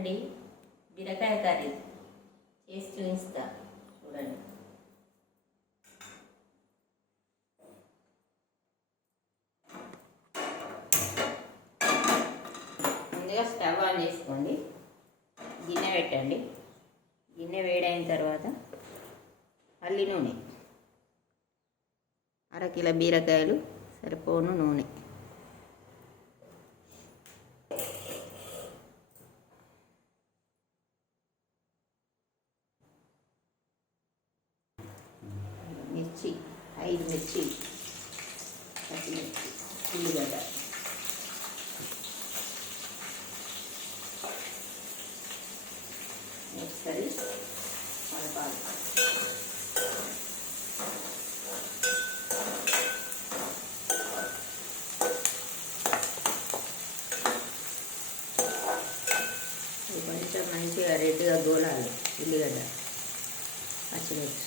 అండి బీరకాయ కర్రీ చేసి చూపిస్తా. చూడండి. ముందుగా స్టవ్ ఆన్ చేసుకోండి. గిన్నె పెట్టండి. గిన్నె వేడైన తర్వాత పల్లి నూనె. అరకిలో బీరకాయలు సరిపోను నూనె మిర్చి ఐదు మిర్చి పచ్చిమిర్చి ఉల్లిగడ్డ. ఒకసారి కలపాలి కొంచెం మంచిగా రెడ్డిగా గోలాలి ఉల్లిగడ్డ పచ్చిమిర్చి.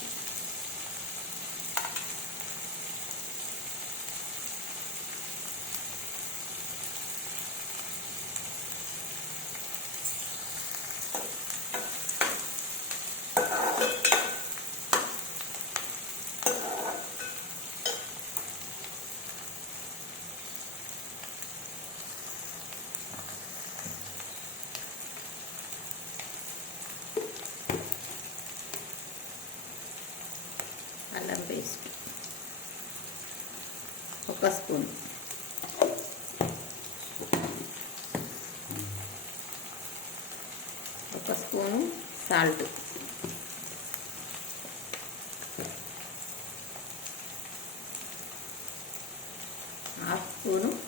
అల్లం పేస్ట్. ఒక స్పూన్. ఒక స్పూను సాల్ట్. హాఫ్ స్పూను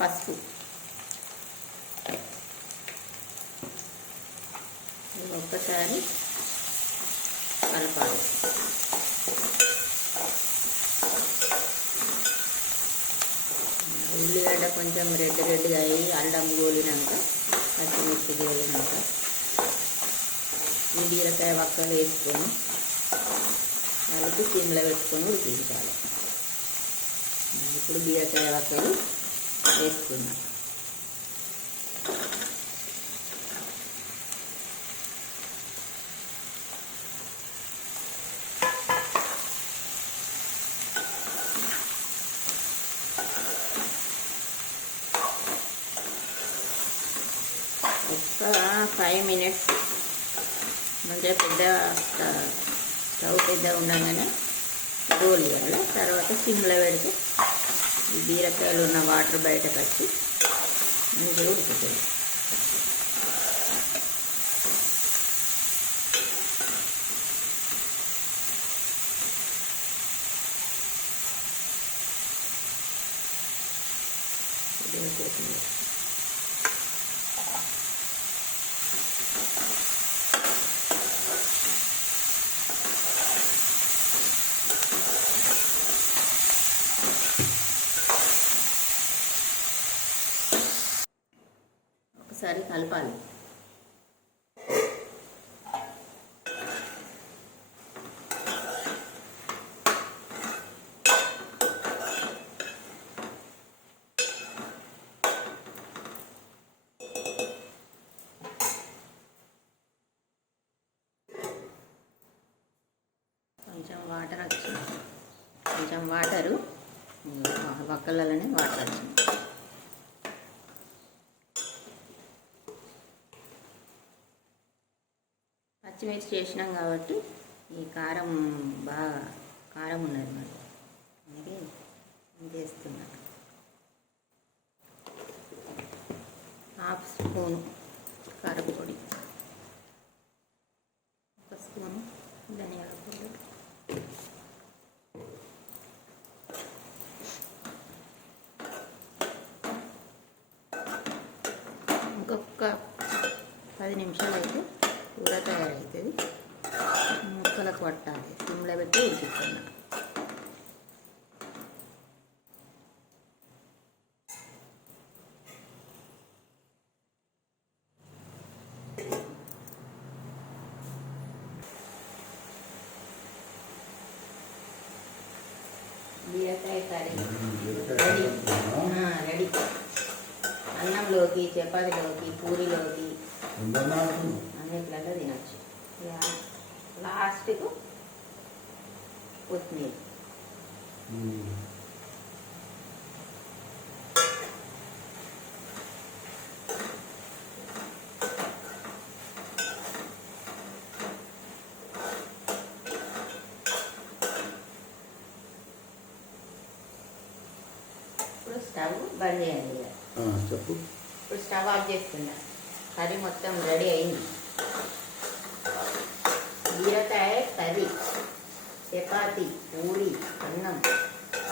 పసుపు. ఒక్కసారి కలపాలి ఉల్లిగడ్డ కొంచెం రెడ్ రెడ్గా అయ్యి అల్లం గోలినాక పచ్చిమిర్చి గోలినాక ఈ బీరకాయ వక్కలు వేసుకొని వాళ్ళకి సిమ్లో పెట్టుకొని ఉడికించాలి. ఇప్పుడు బీరకాయ వక్కలు వేసుకున్నాం. ఒక్క ఫైవ్ మినిట్స్ మంచిగా పెద్ద స్టవ్ పెద్ద ఉండగానే రోల్ చేయాలి తర్వాత సిమ్లో పెడితే ఈ బీరకాయలు ఉన్న వాటర్ బయటకు వచ్చి మంచిగా ఉడుకుతుంది కొద్దిగా ఒకసారి కలపాలి. కొంచెం వాటర్ వచ్చి కొంచెం వాటరు. వక్కలలోనే వాటర్ వచ్చింది పచ్చిమిర్చి చేసినాం కాబట్టి ఈ కారం బాగా కారం ఉన్నది మరి. అందుకే ఇది హాఫ్ స్పూన్ కారపొడి ఒక స్పూను ధనియాల పొడి పది నిమిషాలు అయితే కూర తయారవుతుంది ముక్కలకు పట్టాలి. సిమ్లో పెట్టి ఉడికిస్తున్నా. బీరకాయ కర్రీ. అన్నంలోకి చపాతీలోకి పూరిలోకి. అన్నిట్లలో తినచ్చు లాస్ట్కు కొత్తిమీర. ఇప్పుడు స్టవ్ బంద్. ఆ, చెప్పు ఇప్పుడు స్టవ్ ఆఫ్ చేసుకుందాం. కర్రీ మొత్తం రెడీ అయింది. బీరకాయ కర్రీ చపాతి పూరి అన్నం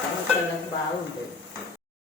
అన్నిట్లకు బాగుంటుంది.